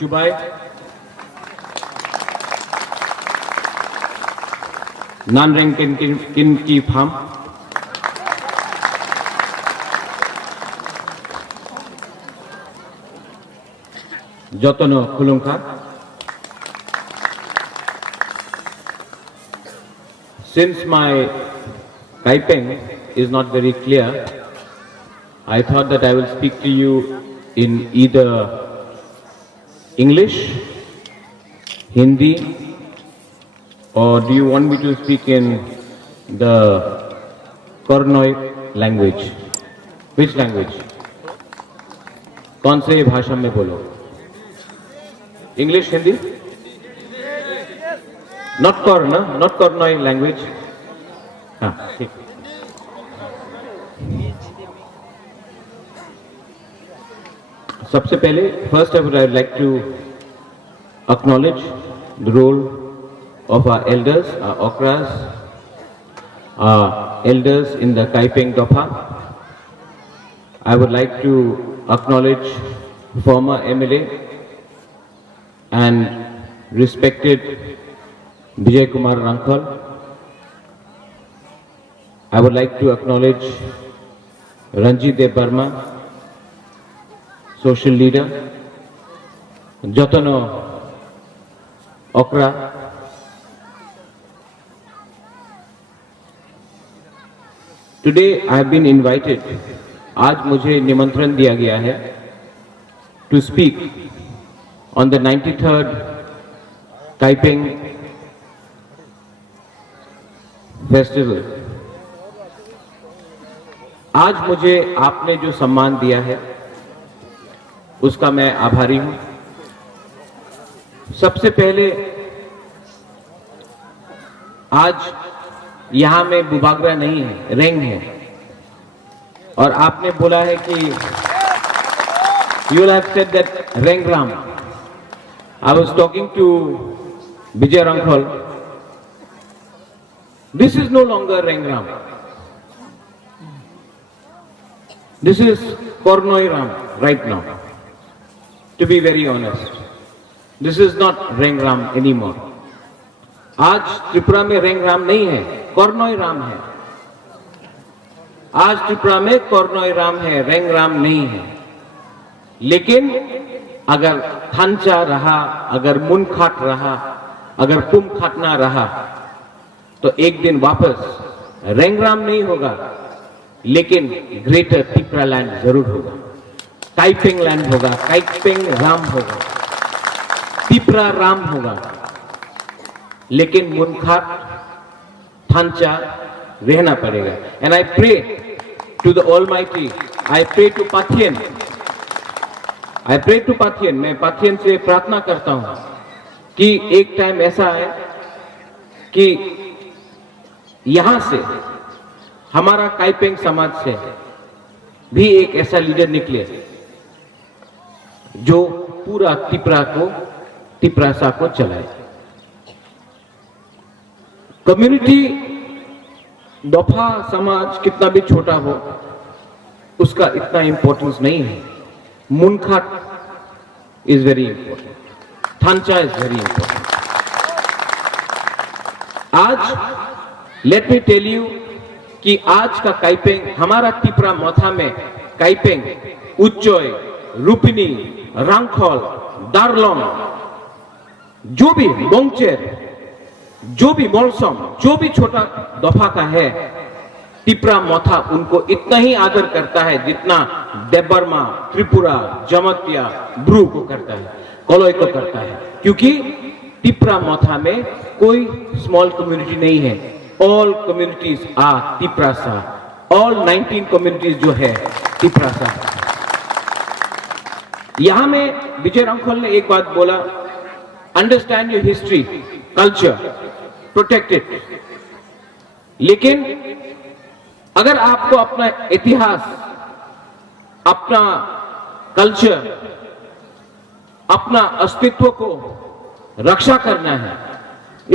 Chubai, Nanreng Kin Ki Pham, Jotono Kulungka. Since my typing is not very clear, I thought that I will speak to you in either English, Hindi, or do you want me to speak in the Kornoi language? Which language? कौन से भाषा में बोलो? English, Hindi? Not Kornoi language. हाँ, ठीक. सबसे पहले, first I would like to acknowledge the role of our elders, our okras, our elders in the Kaipeng Dopha. I would like to acknowledge former MLA and respected Vijay Kumar Rankhal. I would like to acknowledge Ranjit Dev Burma, social leader, Jotono Okra, today I have been invited, आज मुझे निमंत्रण दिया गया है to speak on the 93rd Kaipeng Festival. आज मुझे आपने जो सम्मान दिया है उसका मैं आभारी हूं. सबसे पहले आज यहां में बुबागरा नहीं है, रेंग है. और आपने बोला है कि you will have said that Rengram. I was talking to Vijay Rankhal. This is no longer Rengram. This is Kornoi Ram right now. To be very honest, this is not Rengram anymore. आज त्रिपुरा में रेंगराम नहीं है, कोरनोई राम है. आज त्रिपुरा में कोरनोई राम है, रेंगराम नहीं है. लेकिन अगर थानचा रहा, अगर मुनखाट रहा, अगर पुम खाटना रहा, तो एक दिन वापस रेंगराम नहीं होगा, लेकिन ग्रेटर त्रिपुरा लैंड जरूर होगा. काइपेंग लैंड होगा, काइपेंग राम होगा, त्रिपुरा राम होगा. लेकिन मुनखाट थानचा रहना पड़ेगा. And I pray to the almighty, I pray to Pathian, I pray to Pathian. मैं पाथियन से प्रार्थना करता हूं कि एक टाइम ऐसा है कि यहां से हमारा काइपेंग समाज से भी एक ऐसा लीडर निकले जो पूरा तिपरासा को चलाए. कम्युनिटी दोफा समाज कितना भी छोटा हो, उसका इतना इंपॉर्टेंस नहीं है. मुनखाट इज वेरी इंपॉर्टेंट, थानचा इज वेरी इंपॉर्टेंट. आज लेट मी टेल यू कि आज का काइपेंग, हमारा त्रिपुरा मोथा में काइपेंग, उच्चोय, रूपिनी, रांखोल, दारलोम, जो भी बोंगचेर, जो भी मोलसम, जो भी छोटा दफा का है, त्रिपुरा मोथा उनको इतना ही आदर करता है जितना देबबर्मा, त्रिपुरा, जमतिया, ब्रू को करता है, कोलोई को करता है. क्योंकि त्रिपुरा मोथा में कोई स्मॉल कम्युनिटी नहीं है. ऑल कम्युनिटीज आर त्रिपुरासा. ऑल 19 कम्युनिटीज जो है त्रिपुरासा. यहां में विजय रांखल ने एक बात बोला, understand your history, culture, protect it. लेकिन अगर आपको अपना इतिहास, अपना कल्चर, अपना अस्तित्व को रक्षा करना है,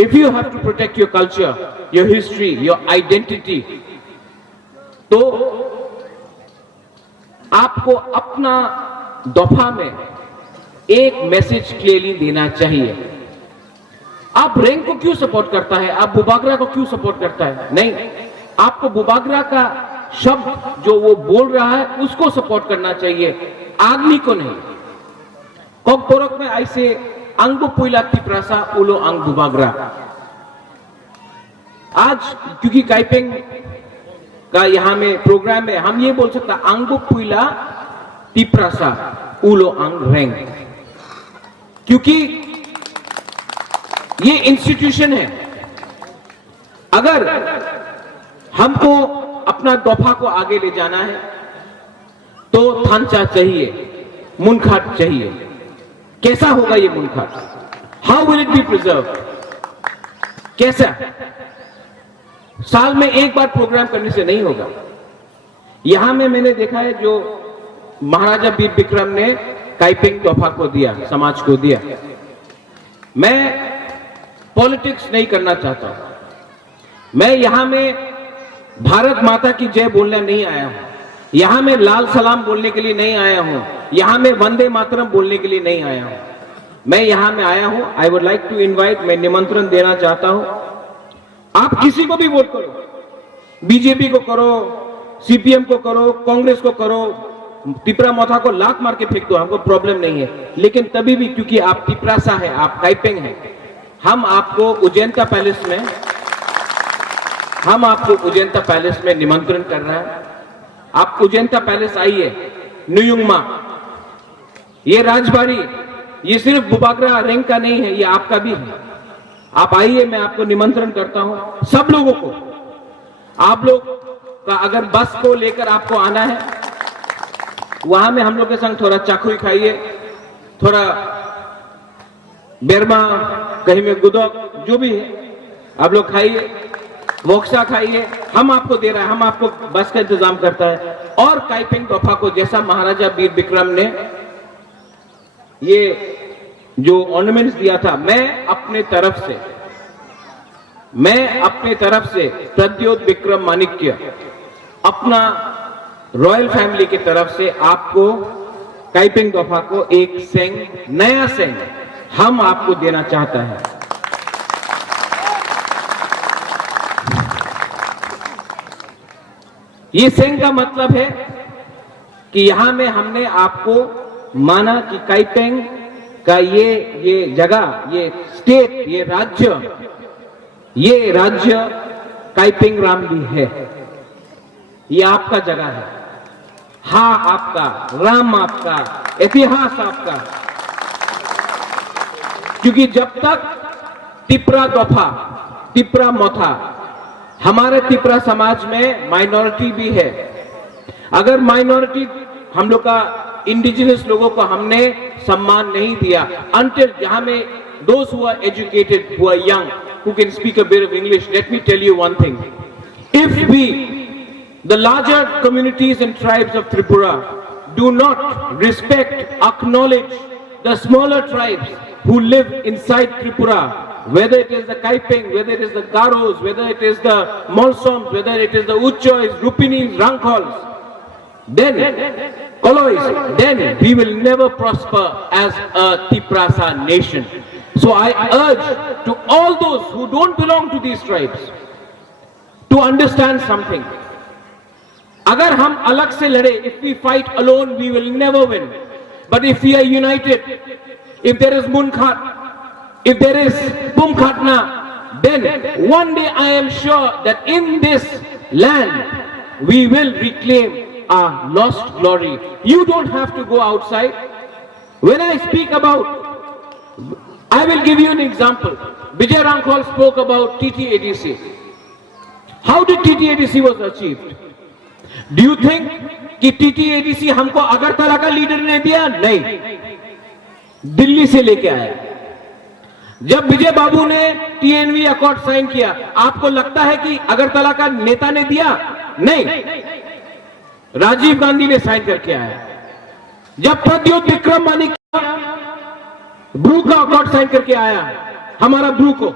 if you have to protect your culture, your history, your identity, तो आपको अपना दफा में एक मैसेज क्लियरली देना चाहिए। आप रैंक को क्यों सपोर्ट करता है, आप बुबागरा को क्यों सपोर्ट करता है? नहीं, आपको बुबागरा का शब्द जो वो बोल रहा है उसको सपोर्ट करना चाहिए, आदमी को नहीं। कोकपोरक में ऐसे अंगु पुइला तिप्रासा उलो अंग बुबागरा। आज क्योंकि काइपेंग का यहां में प्रोग्राम में हम ये बोल सकते अंगु पुइला तिप्रासा उलो अंग रैंक, क्योंकि ये इंस्टीट्यूशन है। अगर हमको अपना दफा को आगे ले जाना है तो थांचा चाहिए, मुनखाट चाहिए। कैसा होगा ये मुनखाट? How will it be preserve? कैसा? साल में एक बार प्रोग्राम करने से नहीं होगा। यहां में मैंने देखा है जो महाराजा वीर विक्रम ने काइपिंग तोहफा को दिया, समाज को दिया। मैं पॉलिटिक्स नहीं करना चाहता हूं। मैं यहां में भारत माता की जय बोलने नहीं आया हूं, यहां में लाल सलाम बोलने के लिए नहीं आया हूं, यहां में वंदे मातरम बोलने के लिए नहीं आया हूं। मैं यहां में आया हूं, I would like to invite, मैं निमंत्रण देना चाहता हूं, आप किसी को भी वोट करो, बीजेपी को करो, सीपीएम को करो, कांग्रेस को करो, तिपरा मोथा को लात मार के फेंक दो, हमको प्रॉब्लम नहीं है। लेकिन तभी भी क्योंकि आप तिपरासा है, आप काइपेंग है, हम आपको उजैंता पैलेस में निमंत्रण कर रहे हैं। आप उजैंता पैलेस आइए, नुयुंगमा, ये राजबाड़ी, ये सिर्फ बुबागरा रैंक का नहीं है, ये आपका भी है। आप आइए, मैं आपको निमंत्रण करता हूं, सब लोगों को। आप लोग का अगर बस को लेकर आपको आना है, वहां में हम लोग के संग थोड़ा चाकुई खाइए, थोड़ा बेरमा, कहीं में गुदक, जो भी है आप लोग खाइए, मोक्सा खाइए, हम आपको दे रहे हैं, हम आपको बस का इंतजाम करता है। और काइपिंग तोहफा को जैसा महाराजा वीर विक्रम ने ये जो ऑर्नामेंट्स दिया था, मैं अपने तरफ से प्रद्योत विक्रम माणिक्य, अपना रॉयल फैमिली की तरफ से आपको काइपिंग तोहफा को एक सेंग, नया सेंग हम आपको देना चाहता है। ये सेंग का मतलब है कि यहां में हमने आपको माना कि काइपेंग का ये जगह, ये स्टेट, ये राज्य काइपेंग रामली है, ये आपका जगह है। हाँ आपका, राम आपका, इतिहास आपका। क्योंकि जब तक तिपरा दोफा, तिपरा मोथा, हमारे तिपरा समाज में माइनॉरिटी भी है। अगर माइनॉरिटी, हम लोग का इंडिजिनस लोगों को हमने सम्मान नहीं दिया, until जहां में those who are educated, who are young, who can speak a bit of English, let me tell you one thing. If we, the larger communities and tribes of Tripura, do not respect, acknowledge the smaller tribes who live inside Tripura, whether it is the Kaipeng, whether it is the Garos, whether it is the Molsoms, whether it is the Uchois, Rupinis, Ranghols, then Kolois, then we will never prosper as a Tiprasa nation. So I urge to all those who don't belong to these tribes to understand something. अगर हम अलग से लड़े, if we fight alone, we will never win. But if we are united, if there is Munkhat, if there is Pumkhatna, then one day I am sure that in this land we will reclaim our lost glory. You don't have to go outside. When I speak about, I will give you an example. Vijay Rankhol spoke about TTADC. How did TTADC was achieved? Do you think कि TTADC हमको अगरतला का leader ने दिया? नहीं, दिल्ली से लेके आया। जब विजय बाबू ने TNV अकॉर्ड साइन किया, आपको लगता है कि अगरतला का नेता ने दिया? नहीं, राजीव गांधी ने साइन करके आया। जब प्रद्योत विक्रम माणिक्य ब्रू का अकॉर्ड साइन करके आया, हमारा ब्रू को,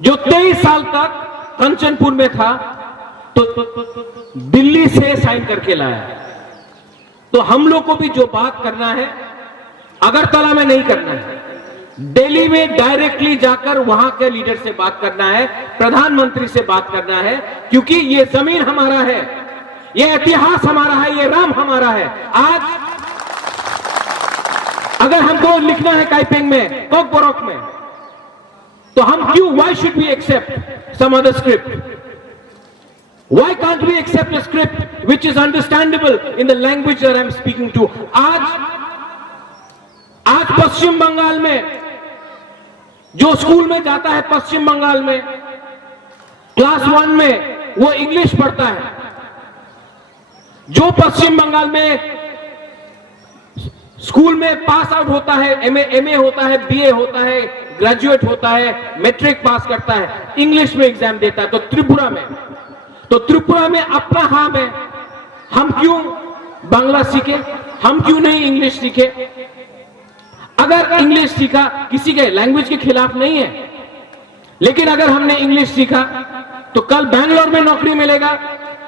जो 23 साल तक कंचनपुर में था, तो दिल्ली से साइन करके लाया। तो हम लोग को भी जो बात करना है अगरतला में नहीं करना है, दिल्ली में डायरेक्टली जाकर वहां के लीडर से बात करना है, प्रधानमंत्री से बात करना है, क्योंकि ये जमीन हमारा है, ये इतिहास हमारा है, ये राम हमारा है। आज अगर हमको लिखना है काइपेंग में, कोकबोरोक में, तो हम क्यों, why should we accept some other script? Why can't we accept a script which is understandable in the language that I'm speaking to? आज पश्चिम बंगाल में जो स्कूल में जाता है, पश्चिम बंगाल में क्लास 1 में वो इंग्लिश पढ़ता है। जो पश्चिम बंगाल में स्कूल में पास आउट होता है, एमए होता है, बीए होता है, ग्रेजुएट होता है, मैट्रिक पास करता है, इंग्लिश में एग्जाम देता है। तो त्रिपुरा में अपना हाम है, हम क्यों बांग्ला सीखे, हम क्यों नहीं इंग्लिश सीखे? अगर इंग्लिश सीखा, किसी के लैंग्वेज के खिलाफ नहीं है, लेकिन अगर हमने इंग्लिश सीखा तो कल बैंगलोर में नौकरी मिलेगा,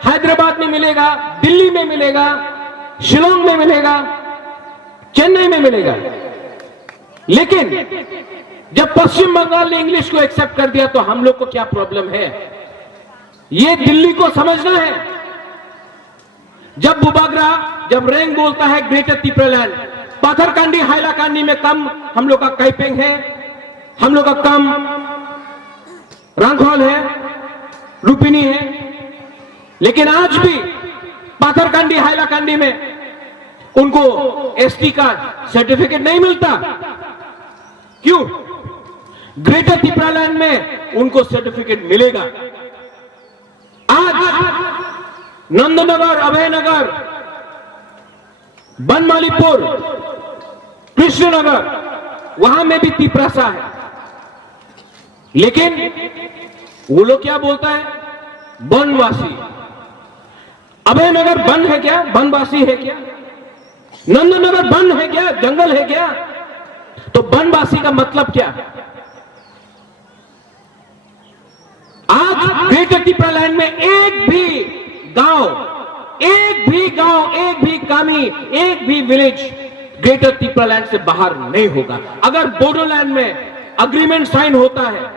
हैदराबाद में मिलेगा, दिल्ली में मिलेगा, शिलोंग में मिलेगा, चेन्नई में मिलेगा। लेकिन जब पश्चिम बंगाल ने इंग्लिश को एक्सेप्ट कर दिया तो हम लोग को क्या प्रॉब्लम है, ये दिल्ली को समझना है। जब बुबागरा, जब रेंग बोलता है ग्रेटर त्रिपुरालैंड, पाथरकांडी हाइलाकांडी में कम हम लोग का काइपेंग है, हम लोग का कम रंगहॉल है, लुपिनी है, लेकिन आज भी पाथरकांडी हाइलाकांडी में उनको एसटी का सर्टिफिकेट नहीं मिलता। क्यों? ग्रेटर त्रिपुरालैंड में उनको सर्टिफिकेट मिलेगा। आज नंदनगर, अभयनगर, बनमालीपुर, कृष्णनगर, वहां में भी तिपरासा है, लेकिन वो लोग क्या बोलता है, बनवासी। अभयनगर बन है क्या, बनवासी है क्या? नंदनगर बन है क्या, जंगल है क्या? तो बनवासी का मतलब क्या? आज ग्रेटर त्रिपुरालैंड में एक भी गांव, एक भी कामी, एक भी विलेज ग्रेटर त्रिपुरालैंड से बाहर नहीं होगा। अगर बोडोलैंड में अग्रीमेंट साइन होता है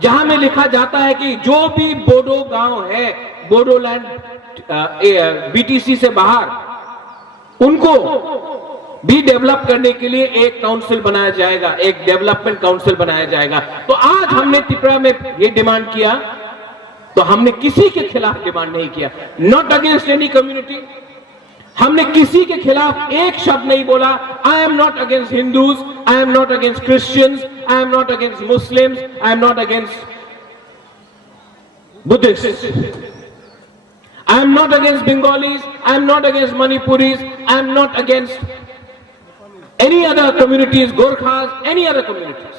जहां में लिखा जाता है कि जो भी बोडो गांव है बोडोलैंड बीटीसी से बाहर, उनको भी डेवलप करने के लिए एक काउंसिल बनाया जाएगा, एक डेवलपमेंट काउंसिल बनाया जाएगा। तो आज हमने त्रिपुरा में ये डिमांड किया, तो हमने किसी के खिलाफ डिमांड नहीं किया, नॉट अगेंस्ट एनी कम्युनिटी। हमने किसी के खिलाफ एक शब्द नहीं बोला। I am not against Hindus, I am not against Christians, I am not against Muslims, I am not against Buddhist, I am not against Bengalis, I am not against Manipuris, I am not against any other communities, Gorkhas, any other communities.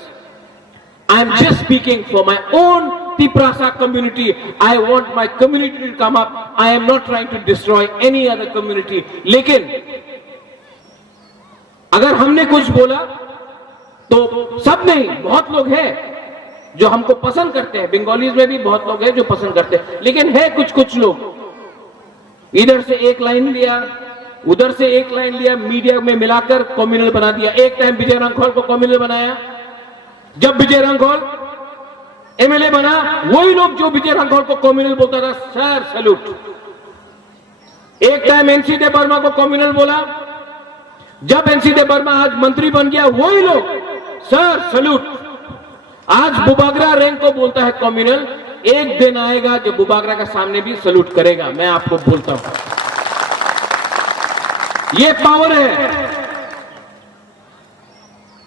I am just speaking for my own Tiprasa community. I want my community to come up. I am not trying to destroy any other community. लेकिन अगर हमने कुछ बोला तो सब नहीं, बहुत लोग हैं जो हमको पसंद करते हैं, बंगालीज में भी बहुत लोग हैं जो पसंद करते हैं, लेकिन है कुछ लोग इधर से एक लाइन लिया, उधर से एक लाइन लिया, मीडिया में मिलाकर कम्युनल बना दिया। एक टाइम विजय रंघोल को कम्युनल बनाया। जब विजय रंघोल एमएलए बना, वही लोग जो विजय रंघोल को कम्युनल बोलता था, सर सैल्यूट। एक टाइम एनसी दे बर्मा को कम्युनल बोला, जब एनसी दे बर्मा आज मंत्री बन गया, वही लोग सर सैल्यूट। आज बुबागरा रैंक को बोलता है कम्युनल। एक दिन आएगा जब बुबागरा के सामने भी सैल्यूट करेगा, मैं आपको बोलता हूं। ये पावर है।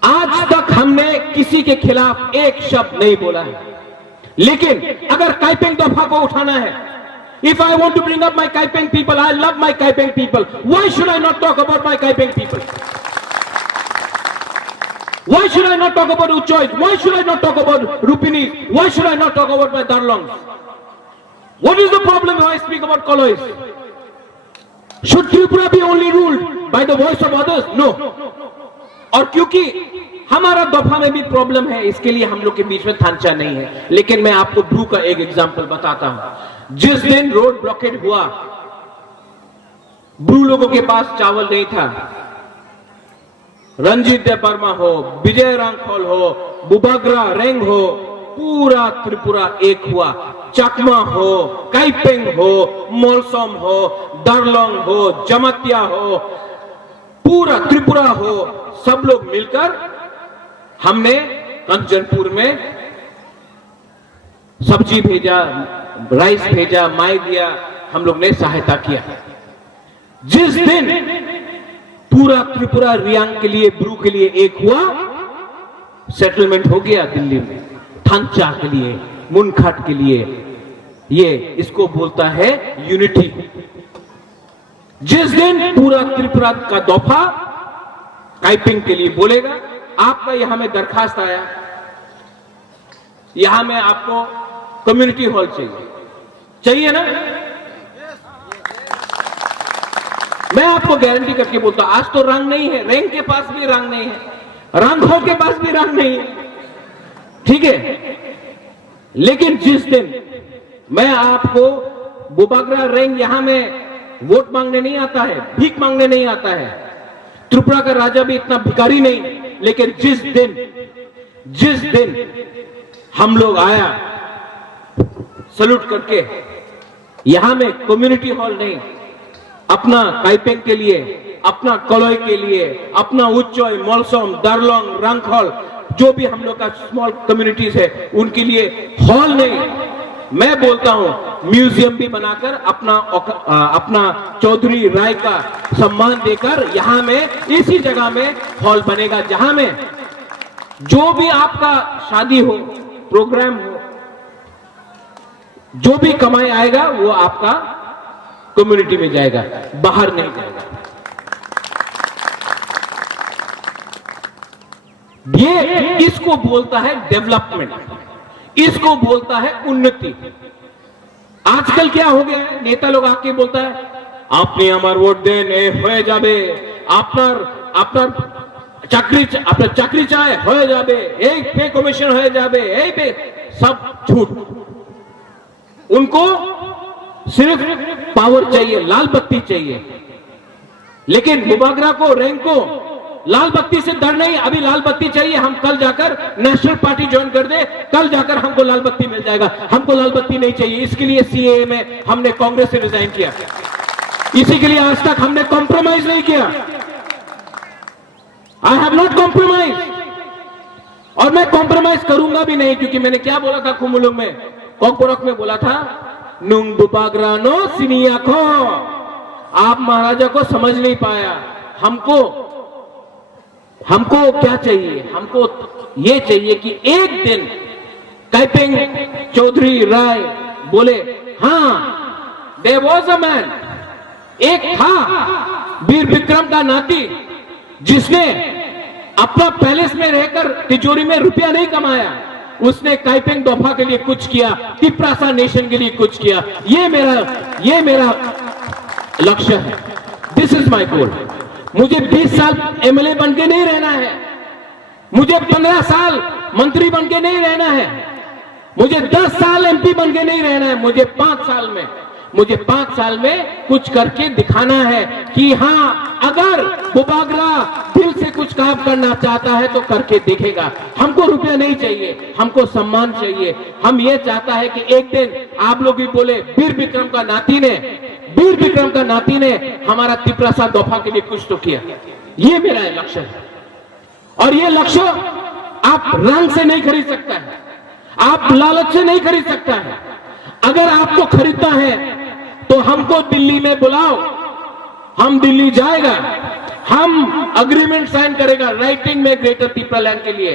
आज तक हमने किसी के खिलाफ एक शब्द नहीं बोला है, लेकिन अगर काइपेंग दफा को उठाना है, if I want to bring up my Kaipeng people, I love my Kaipeng people, why should I not talk about my Kaipeng people? Why should I not talk about Uchois? Why should I not talk about Rupinis? Why should I not talk about my Darlongs? What is the problem if I speak about Kolois? Should Tripura be only ruled by the voice of others? No. और क्योंकि हमारा दफा में भी problem है, इसके लिए हम लोग के बीच में थांचा नहीं है। लेकिन मैं आपको ब्रू का एक एग्जांपल बताता हूं। जिस दिन रोड ब्लॉकेट हुआ, ब्रू लोगों के पास चावल नहीं था, रंजीत देवर्मा हो, विजय रांखल हो, बुबाग्रा रेंग हो, पूरा त्रिपुरा एक हुआ। चकमा हो, काइपेंग हो, मोलसोम हो, दरलोंग हो, जमतिया हो, पूरा त्रिपुरा हो, सब लोग मिलकर हमने कंचनपुर में सब्जी भेजा, राइस भेजा, माई दिया, हम लोग ने सहायता किया। जिस दिन पूरा त्रिपुरा रियांग के लिए, ब्रू के लिए एक हुआ, सेटलमेंट हो गया दिल्ली में, थांचा के लिए, मुनखाट के लिए। ये इसको बोलता है यूनिटी। जिस दिन पूरा त्रिपुरा का दफा काइपिंग के लिए बोलेगा, आपका यहां में दरखास्त आया, यहां में आपको कम्युनिटी हॉल चाहिए ना? मैं आपको गारंटी करके बोलता हूं, आज तो रंग नहीं है, रैंक के पास भी रंग नहीं है, रंगों के पास भी रंग नहीं है, ठीक है। लेकिन जिस दिन मैं आपको बुबाग्रा रैंक यहां में वोट मांगने नहीं आता है, भीख मांगने नहीं आता है, त्रिपुरा का राजा भी इतना भिखारी नहीं, लेकिन जिस दिन हम लोग आया सल्यूट करके, यहां में कम्युनिटी हॉल नहीं, अपना काइपेंग के लिए, अपना कलोई के लिए, अपना उच्चोय, मोलसोम, दरलोंग, रंगखोल, जो भी हम लोग का स्मॉल कम्युनिटीज है, उनके लिए हॉल नहीं, मैं बोलता हूं म्यूजियम भी बनाकर अपना चौधरी राय का सम्मान देकर यहां में इसी जगह में हॉल बनेगा, जहां में जो भी आपका शादी हो, प्रोग्राम हो, जो भी कमाई आएगा वो आपका कम्युनिटी में जाएगा, बाहर नहीं जाएगा। ये इसको बोलता है डेवलपमेंट, इसको बोलता है उन्नति। आजकल क्या हो गया है, नेता लोग आके बोलता है आपने हमार वोट देने हो जाबे, আপনার চাকরি চায় হয়ে যাবে, এই पे कमीशन हो जाबे, এই पे, सब झूठ। उनको सिर्फ पावर चाहिए, लाल बत्ती चाहिए। लेकिन बुबाग्रा को, रैंक को लाल बत्ती से डर नहीं, अभी लाल बत्ती चाहिए, हम कल जाकर नेशनल पार्टी ज्वाइन कर दे, कल जाकर हमको लाल बत्ती मिल जाएगा। हमको लाल बत्ती नहीं चाहिए, इसके लिए सीएए में हमने कांग्रेस से रिजाइन किया, इसी के लिए आज तक हमने कॉम्प्रोमाइज नहीं किया। आई हैव नॉट कॉम्प्रोमाइज, और मैं कॉम्प्रोमाइज करूंगा भी नहीं, क्योंकि मैंने क्या बोला था कुमुलुंग में, कोकपोरक में बोला था, नुंग बुबाग्रानो सिनियाखो, आप महाराजा को समझ नहीं पाया। हमको क्या चाहिए, हमको ये चाहिए कि एक दिन काइपेंग चौधरी राय बोले, हां देयर वाज अ मैन, एक था वीर विक्रम का नाती, जिसने अपना पैलेस में रहकर तिजोरी में रुपया नहीं कमाया, उसने काइपेंग दोफा के लिए कुछ किया, तिप्रासा नेशन के लिए कुछ किया। ये मेरा लक्ष्य है, दिस इज माई गोल। मुझे 20 साल एमएलए बन के नहीं रहना है, मुझे 15 साल मंत्री बन के नहीं रहना है, मुझे 10 साल एमपी बन के नहीं रहना है, मुझे 5 साल में कुछ करके दिखाना है कि हां, अगर बुबाग्रा दिल से कुछ काम करना चाहता है तो करके देखेगा। हमको रुपया नहीं चाहिए, हमको सम्मान चाहिए। हम ये चाहता है कि एक दिन आप लोग भी बोले, वीर विक्रम का नाती ने हमारा तिप्रासा दोफा के लिए कुछ तो किया। ये मेरा लक्ष्य है, और ये लक्ष्य आप रंग से नहीं खरीद सकता है, आप लालच से नहीं खरीद सकता है। अगर आपको खरीदना है तो हमको दिल्ली में बुलाओ, हम दिल्ली जाएगा, हम अग्रीमेंट साइन करेगा राइटिंग में ग्रेटर तिप्रा लैंड के लिए,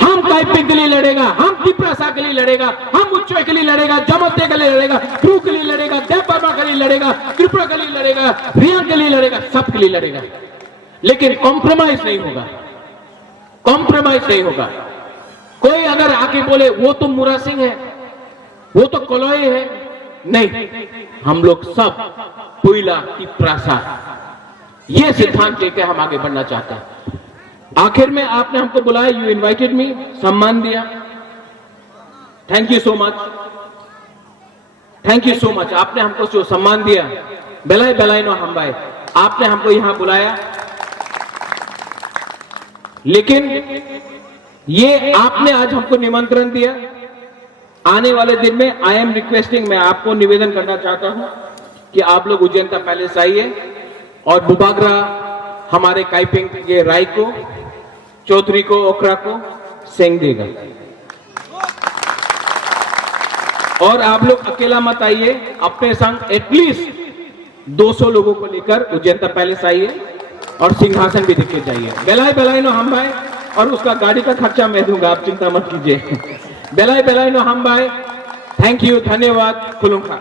हम काइपिंग के लिए लड़ेगा, हम तिप्रासा के लिए लड़ेगा, हम उच्चोय के लिए लड़ेगा, जमते के लिए लड़ेगा, क्रू के लिए लड़ेगा, देवबर्मा के लिए लड़ेगा, त्रिपुरा के लिए लड़ेगा, रियांग के लिए लड़ेगा, सब के लिए लड़ेगा। लेकिन कॉम्प्रोमाइज नहीं होगा, कॉम्प्रोमाइज नहीं होगा। कोई अगर आके बोले वो तो मुरा सिंह है, वो तो कलोई है, नहीं, हम लोग सब पुइला तिप्रासा, ये सिद्धांत लेकर हम आगे बढ़ना चाहते हैं। आखिर में आपने हमको बुलाया, यू इनवाइटेड मी, सम्मान दिया, thank you so much, thank you so much. आपने हमको जो सम्मान दिया, बेलाई बेलाई नो हम भाई, आपने हमको यहां बुलाया, लेकिन ये आपने आज हमको निमंत्रण दिया, आने वाले दिन में आई एम रिक्वेस्टिंग, मैं आपको निवेदन करना चाहता हूं कि आप लोग उज्जैनता पैलेस आइए और बुबागरा हमारे काइपिंग के राय को, चौधरी को, ओखरा को सेंग देगा। और आप लोग अकेला मत आइए, अपने संग एटलीस्ट 200 लोगों को लेकर उज्जैनता पैलेस आइए और सिंहासन भी देख के जाइए। बेलाई नो हम भाई, और उसका गाड़ी का खर्चा मैं दूंगा, आप चिंता मत कीजिए। बेलाई नो हम भाई, थैंक यू, धन्यवाद, खुलूंगा।